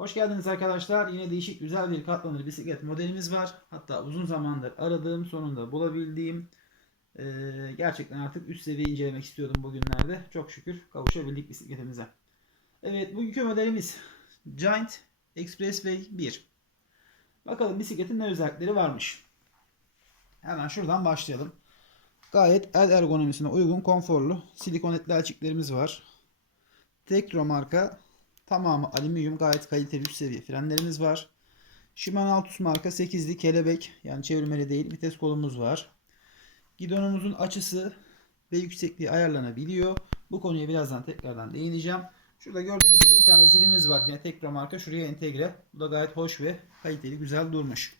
Hoş geldiniz arkadaşlar. Yine değişik güzel bir katlanır bisiklet modelimiz var. Hatta uzun zamandır aradığım sonunda bulabildiğim eee, gerçekten artık üst seviye incelemek istiyordum bugünlerde. Çok şükür kavuşabildik bisikletimize. Evet bugünkü modelimiz Giant Expressway 1. Bakalım bisikletin ne özellikleri varmış. Hemen şuradan başlayalım. Gayet el ergonomisine uygun konforlu silikon etli açıklarımız var. Tektro marka tamamı alüminyum gayet kaliteli üst seviye frenlerimiz var. Shimano Altus marka 8'li kelebek yani çevirmeli değil vites kolumuz var. Gidonumuzun açısı ve yüksekliği ayarlanabiliyor. Bu konuya birazdan tekrardan değineceğim. Şurada gördüğünüz gibi bir tane zilimiz var yine Tektro marka şuraya entegre. Bu da gayet hoş ve kaliteli güzel durmuş.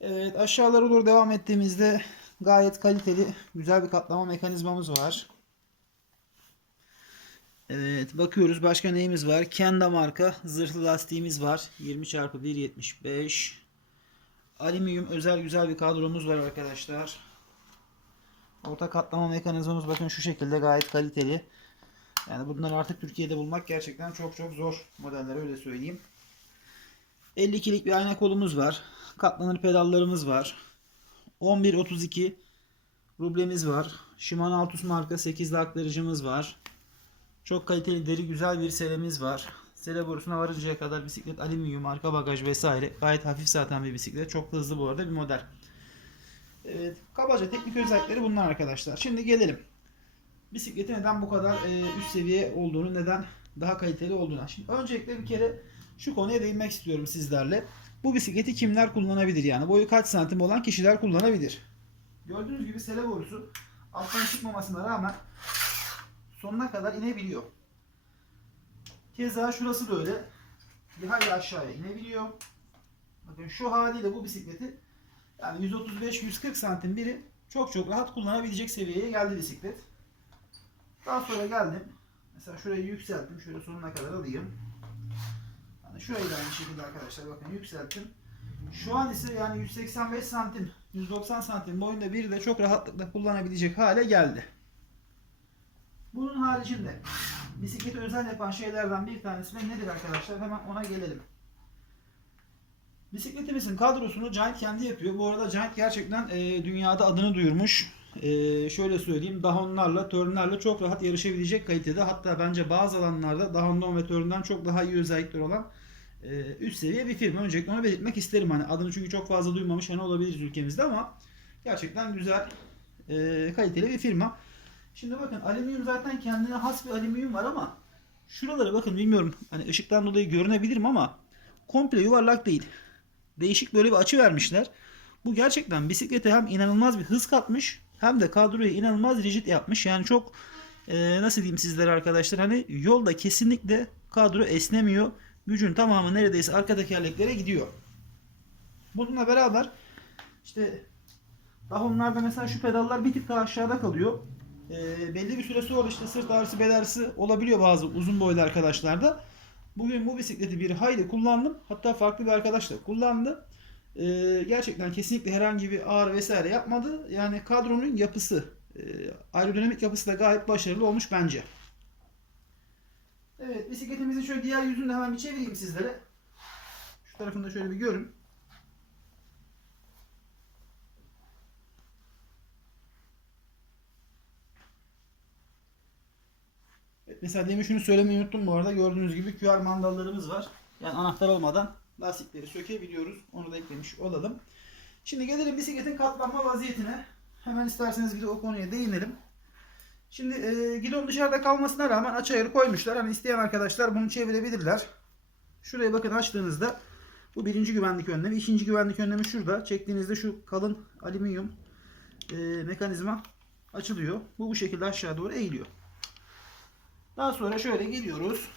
Evet aşağılara doğru devam ettiğimizde gayet kaliteli güzel bir katlama mekanizmamız var. Evet bakıyoruz başka neyimiz var? Kenda marka zırhlı lastiğimiz var. 20 x 1.75 Alüminyum özel güzel bir kadromuz var arkadaşlar. Orta katlama mekanizmamız bakın şu şekilde gayet kaliteli. Yani bunları artık Türkiye'de bulmak gerçekten çok çok zor modeller öyle söyleyeyim. 52'lik bir ayna kolumuz var. Katlanır pedallarımız var. 11.32 rublemiz var. Shimano Altus marka 8'li aktarıcımız var. Çok kaliteli deri güzel bir selemiz var. Sele borusuna varıncaya kadar bisiklet alüminyum, arka bagaj vesaire. Gayet hafif zaten bir bisiklet. Çok hızlı bu arada bir model. Evet, kabaca teknik özellikleri bunlar arkadaşlar. Şimdi gelelim. Bisikleti neden bu kadar e, üst seviye olduğunu, neden daha kaliteli olduğuna. Şimdi öncelikle bir kere şu konuya değinmek istiyorum sizlerle. Bu bisikleti kimler kullanabilir yani? Boyu kaç santim olan kişiler kullanabilir. Gördüğünüz gibi sele borusu alttan çıkmamasına rağmen sonuna kadar inebiliyor. Keza şurası da öyle. Bir hayli aşağıya inebiliyor. Bakın şu haliyle bu bisikleti yani 135-140 santim biri çok çok rahat kullanabilecek seviyeye geldi bisiklet. Daha sonra geldim. Mesela şurayı yükselttim. Şöyle sonuna kadar alayım. Yani şurayı da aynı şekilde arkadaşlar bakın yükselttim. Şu an ise yani 185 santim, 190 santim boyunda biri de çok rahatlıkla kullanabilecek hale geldi. Bunun haricinde bisikleti özel yapan şeylerden bir tanesi de nedir arkadaşlar? Hemen ona gelelim. Bisikletimizin kadrosunu Giant kendi yapıyor. Bu arada Giant gerçekten e, dünyada adını duyurmuş. E, şöyle söyleyeyim Dahon'larla, Turn'larla çok rahat yarışabilecek kalitede. Hatta bence bazı alanlarda Dahon'dan ve Turn'dan çok daha iyi özellikleri olan e, üst seviye bir firma. Öncelikle onu belirtmek isterim. Hani adını çünkü çok fazla duymamış hani olabilir ülkemizde ama gerçekten güzel, e, kaliteli bir firma. Şimdi bakın alüminyum zaten kendine has bir alüminyum var ama şuraları bakın bilmiyorum hani ışıktan dolayı görünebilirim ama komple yuvarlak değil. Değişik böyle bir açı vermişler. Bu gerçekten bisiklete hem inanılmaz bir hız katmış hem de kadroyu inanılmaz rigid yapmış. Yani çok e, nasıl diyeyim sizlere arkadaşlar hani yolda kesinlikle kadro esnemiyor. Gücün tamamı neredeyse arka tekerleklere gidiyor. Bununla beraber işte Dahomlarda mesela şu pedallar bir tık daha aşağıda kalıyor. E, belli bir süre sonra işte sırt ağrısı bel olabiliyor bazı uzun boylu arkadaşlarda. Bugün bu bisikleti bir hayli kullandım. Hatta farklı bir arkadaş da kullandı. E, gerçekten kesinlikle herhangi bir ağrı vesaire yapmadı. Yani kadronun yapısı, e, aerodinamik yapısı da gayet başarılı olmuş bence. Evet bisikletimizin şöyle diğer yüzünü hemen bir çevireyim sizlere. Şu tarafını da şöyle bir görün. Mesela demin şunu söylemeyi unuttum bu arada. Gördüğünüz gibi QR mandallarımız var. Yani anahtar olmadan lastikleri sökebiliyoruz. Onu da eklemiş olalım. Şimdi gelelim bisikletin katlanma vaziyetine. Hemen isterseniz bir de o konuya değinelim. Şimdi e, gidon dışarıda kalmasına rağmen açı ayarı koymuşlar. Hani isteyen arkadaşlar bunu çevirebilirler. Şuraya bakın açtığınızda bu birinci güvenlik önlemi. ikinci güvenlik önlemi şurada. Çektiğinizde şu kalın alüminyum e, mekanizma açılıyor. Bu bu şekilde aşağı doğru eğiliyor. Daha sonra şöyle geliyoruz.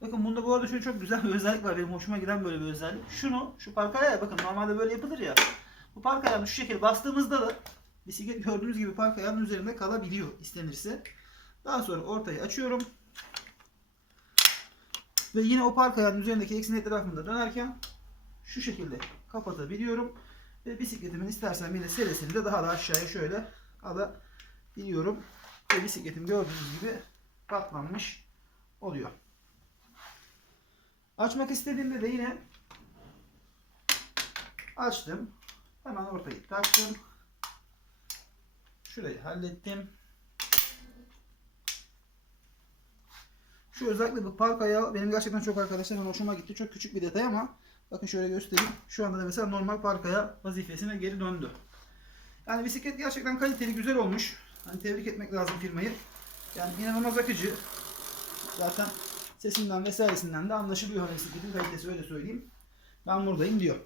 Bakın bunda bu arada şöyle çok güzel bir özellik var. Benim hoşuma giden böyle bir özellik. Şunu, şu park ayağı bakın normalde böyle yapılır ya. Bu park ayağını şu şekilde bastığımızda da bisiklet gördüğünüz gibi park ayağının üzerinde kalabiliyor istenirse. Daha sonra ortayı açıyorum. Ve yine o park ayağının üzerindeki eksin etrafında dönerken şu şekilde kapatabiliyorum. Ve bisikletimin istersen yine selesini de daha da aşağıya şöyle alabiliyorum. Ve bisikletim gördüğünüz gibi katlanmış oluyor. Açmak istediğimde de yine açtım. Hemen ortayı taktım. Şurayı hallettim. Şu özellikle bu park ayağı benim gerçekten çok arkadaşlar hoşuma gitti. Çok küçük bir detay ama bakın şöyle göstereyim. Şu anda da mesela normal park ayağı vazifesine geri döndü. Yani bisiklet gerçekten kaliteli, güzel olmuş. Hani tebrik etmek lazım firmayı. Yani inanılmaz akıcı. Zaten sesinden vesairesinden de anlaşılıyor hani bisikletin kalitesi öyle söyleyeyim. Ben buradayım diyor.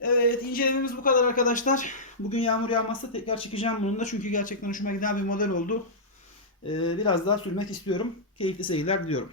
Evet incelememiz bu kadar arkadaşlar. Bugün yağmur yağmazsa tekrar çıkacağım bununla çünkü gerçekten hoşuma giden bir model oldu. Ee, biraz daha sürmek istiyorum. Keyifli seyirler diliyorum.